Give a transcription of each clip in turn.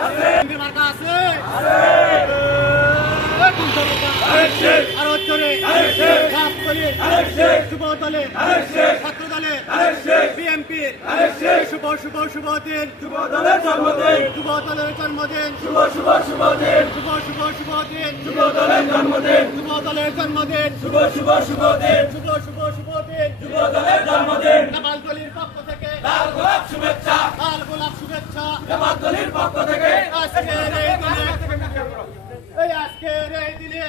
মার্কা আছে আরো চলে যুব দলে ছাত্র দলে বিএনপির শুভ শুভ শুভ দিন যুব দলের জন্মদিন যুব দলের জন্মদিন শুভ শুভ শুভ দিন শুভ শুভ শুভ দিন যুব দলের জন্মদিন যুব দলের জন্মদিন শুভ শুভ শুভ দিন শুভ শুভ শুভ দিন যুব দলের জন্মদিন জামালতলির পক্ষ থেকে লাল গোলাপ শুভেচ্ছা লাল গোলাপ শুভেচ্ছা জামালতলির পক্ষ থেকে আজকের এই দিনে আজকের এই দিনে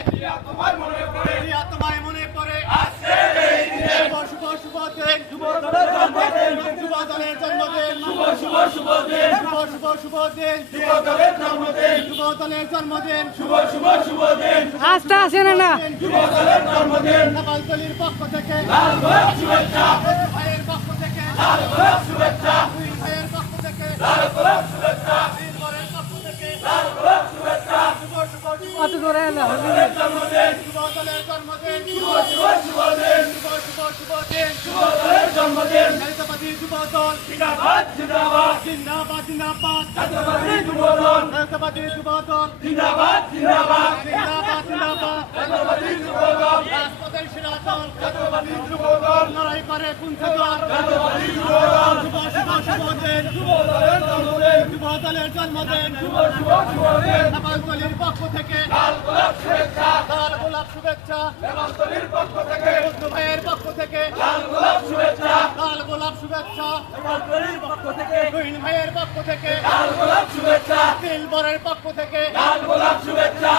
তোমায় মনে পড়ে আজকের এই দিনে শুভ শুভ দিন যুব দলের জন্মদিন যুব দলের জন্মদিন শুভ শুভ শুভ দিন শুভ শুভ শুভ দিন যুব দলের জন্মদিন যুব দলের জন্মদিন শুভ শুভ শুভ দিন আস্থা আছে না যুব দলের জন্মদিন জামালতলির পক্ষ থেকে লাল গোলাপ শুভেচ্ছা ভাইয়ের পক্ষ থেকে লাল গোলাপ শুভেচ্ছা ভাইয়ের পক্ষ থেকে লাল গোলাপ শুভেচ্ছা বীরবরের পক্ষ থেকে লাল গোলাপ শুভেচ্ছা শুভ শুভ অত করে এলো জন্মদিন যুব দলের জন্মদিন শুভ শুভ শুভ দিন শুভ শুভ শুভ দিন যুব দলের জন্মদিন জাতীয়তাবাদী যুব দল জিন্দাবাদ জিন্দাবাদ জিন্দাবাদ জিন্দাবাদ জাতীয়তাবাদী যুব দল জাতীয়তাবাদী যুব দল জিন্দাবাদ জিন্দাবাদ জিন্দাবাদ জিন্দাবাদ জাতীয়তাবাদী যুব দল রাজপথের সেরা দল জাতীয়তাবাদী যুব দল লড়াই করে কুঞ্চ দল জাতীয়তাবাদী যুব দল শুভ শুভ শুভ দিন যুব দলের জন্মদিন যুব দলের জন্মদিন শুভ শুভ শুভ দিন জামালতলির পক্ষ থেকে লাল গোলাপ শুভেচ্ছা লাল গোলাপ শুভেচ্ছা জামালতলির পক্ষ থেকে বন্ধু ভাইয়ের পক্ষ থেকে লাল গোলাপ শুভেচ্ছা লাল গোলাপ শুভেচ্ছা জামালতলির পক্ষ থেকে রহিন ভাইয়ের পক্ষ থেকে লাল গোলাপ শুভেচ্ছা দিলবরের পক্ষ থেকে লাল গোলাপ শুভেচ্ছা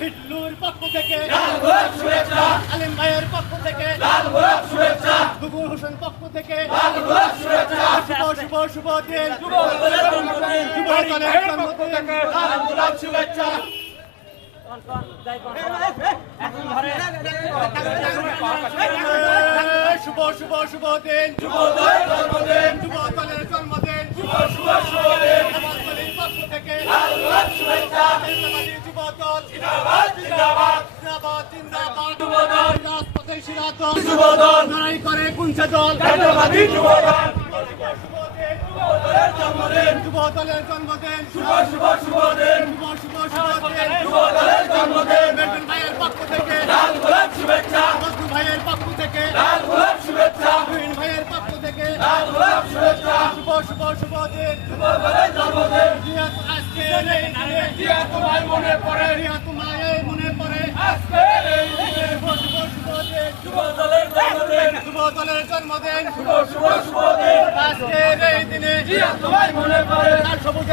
হিটলুর পক্ষ থেকে লাল গোলাপ শুভেচ্ছা আলিম ভাইয়ের পক্ষ থেকে লাল গোলাপ শুভেচ্ছা গুগুল হোসেন পক্ষ থেকে লাল গোলাপ শুভেচ্ছা শুভ শুভ শুভ দিন যুব দলের জন্মদিন যুব দলের জন্মদিন লাল গোলাপ শুভেচ্ছা শুভ শুভ শুভ দিন যুব দলের জন্মদিন যুব দলের জন্মদিন শুভ শুভ শুভ দিন জামালতলির পক্ষ থেকে লাল গোলাপ শুভেচ্ছা জাতীয়তাবাদী যুব দল জিন্দাবাদ জিন্দাবাদ জিন্দাবাদ জিন্দাবাদ যুব দল রাজপথের সেরা দল যুব দল লড়াই করে কুঞ্চ দল জাতীয়তাবাদী যুব দল যুব দলের জন্মদিন শুভ শুভ শুভ দিন শুভ শুভ শুভ দিন যুব দলের জন্মদিন মেজর ভাইয়ের পক্ষ থেকে লাল গোলাপ শুভেচ্ছা বন্ধু ভাইয়ের পক্ষ থেকে লাল গোলাপ শুভেচ্ছা রহিন ভাইয়ের পক্ষ থেকে লাল গোলাপ শুভেচ্ছা শুভ শুভ শুভ দিন যুব দলের জন্মদিন জিয়া আজকের এই দিনে জিয়া তোমায় মনে পড়ে জিয়া তোমায় মনে পড়ে আজকের এই দিনে শুভ শুভ শুভ দিন যুব দলের জন্মদিন যুব দলের জন্মদিন শুভ শুভ শুভ দিন আজকের এই দিনে জিয়া তোমায় মনে পড়ে লাল সবুজের